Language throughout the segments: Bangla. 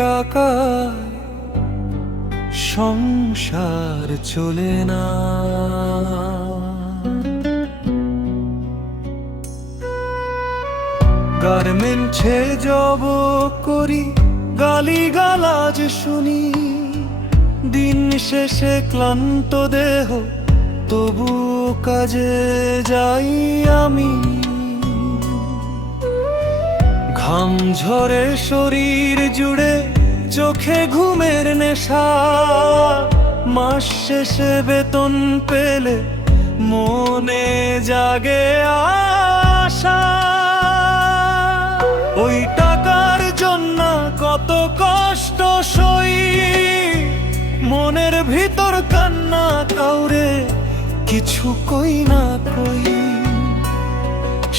টাকায় সংসার চলে না। গার্মেন্টে জব করি, গালিগালাজ শুনি, দিন শেষে ক্লান্ত দেহ তবু কাজে যাই আমি। ঘাম ঝরে শরীর জুড়ে, চোখে ঘুমের নেশা, মাস শেষে বেতন পেলে মনে জাগে আশা। ওই টাকার জন্য কত কষ্ট সই, মনের ভিতর কান্না কাউরে কিছু কই না কই।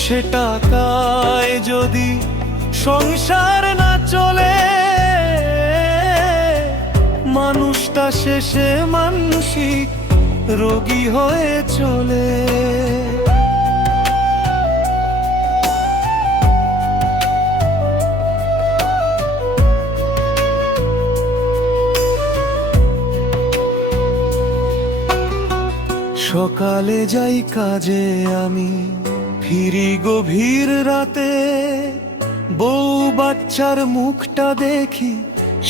সে টাকায় যদি সংসার না চলে, মানুষটা শেষে মানসিক রোগী হয়ে চলে। সকালে যাই কাজে আমি, ফিরি গভীর রাতে, বউ বাচ্চার মুখটা দেখি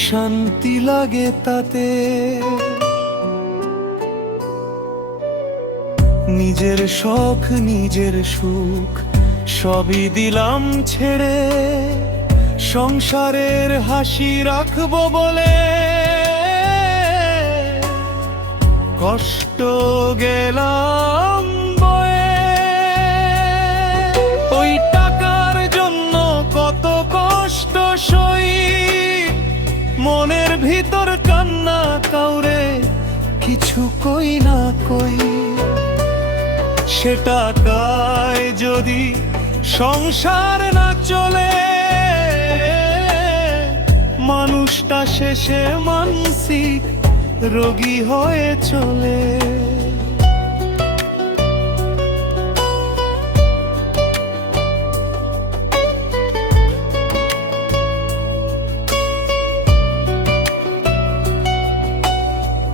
শান্তি লাগে তাতে। নিজের শখ নিজের সুখ সবই দিলাম ছেড়ে, সংসারের হাসি রাখবো বলে কষ্ট গেলাম বয়ে। ওই টাকার জন্য কত কষ্ট সই, মনের ভিতর কান্না কাউরে কিছু কই না কই। সে টাকায় যদি সংসার না চলে, মানুষটা শেষে মানসিক রোগী হয়ে চলে।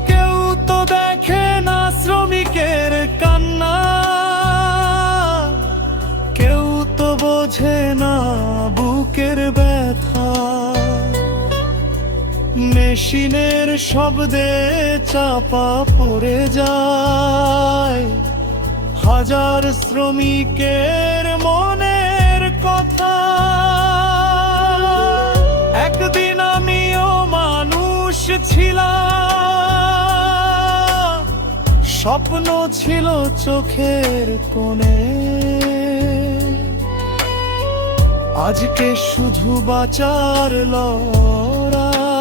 কেউ তো দেখে না শ্রমিকের কান্না, কেউ তো বোঝে না বুকের ব্যথা। মেশিনের শব্দে চাপা পড়ে যায় হাজার শ্রমিকের মনের কথা। একদিন আমিও মানুষ ছিলাম, স্বপ্ন ছিল চোখের কোণে। আজকে শুধু বাঁচার লড়াই,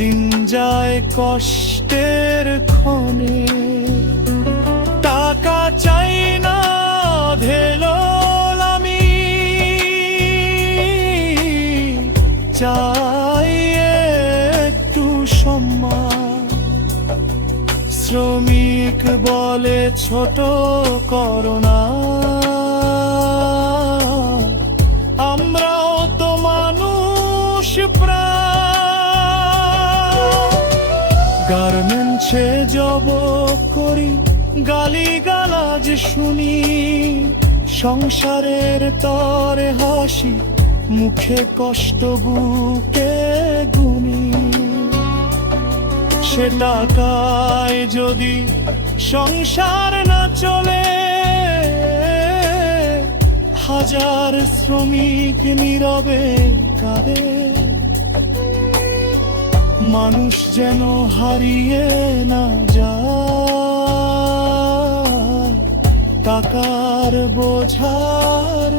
দিন যায় কষ্টের ক্ষণে। টাকা চাই না ধেলোল আমি, চাই একটু সম্মান। শ্রমিক বলে ছোট করোনা, আমরাও তো মানুষ প্রাণ। গার্মেন্টসে জব করি, গালিগালাজ শুনি, সংসারের তরে হাসি, মুখে কষ্ট বুকে গুনি। সে টাকায় যদি সংসার না চলে, হাজার শ্রমিক নীরবে কাঁদে। মানুষ যেন হারিয়ে না যায় টাকার বোঝার